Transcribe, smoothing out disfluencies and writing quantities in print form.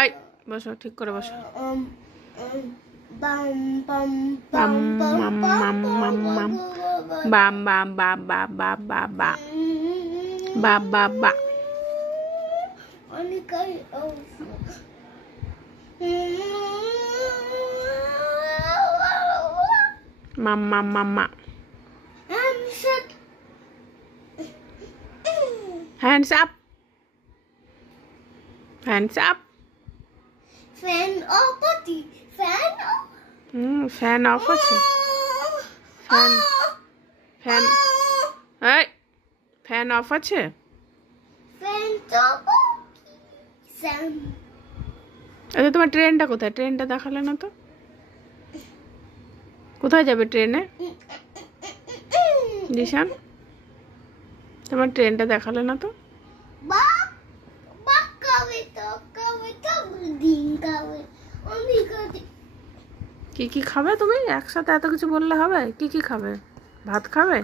I বসো, ঠিক করে বসো। বাম বাম বাম বাম বাম বাম বাম বাম বাম বাম বাম বাম বাম বাম বাম। মাম্মা মাম্মা। Hands up. Hands up. Fan off party. Fan off. Fan off আছে। Fan এই fan off আছে। Fan off. Sam. আচ্ছা তোমার ট্রেনটা কোথায়? ট্রেনটা দেখালে না তো। কোথায় যাবে ট্রেনে? জিশান তোমার ট্রেনটা দেখালে না তো। কি কি খাবে তুমি? একসাথে এত কিছু বললে হবে? কি কি খাবে? ভাত খাবে?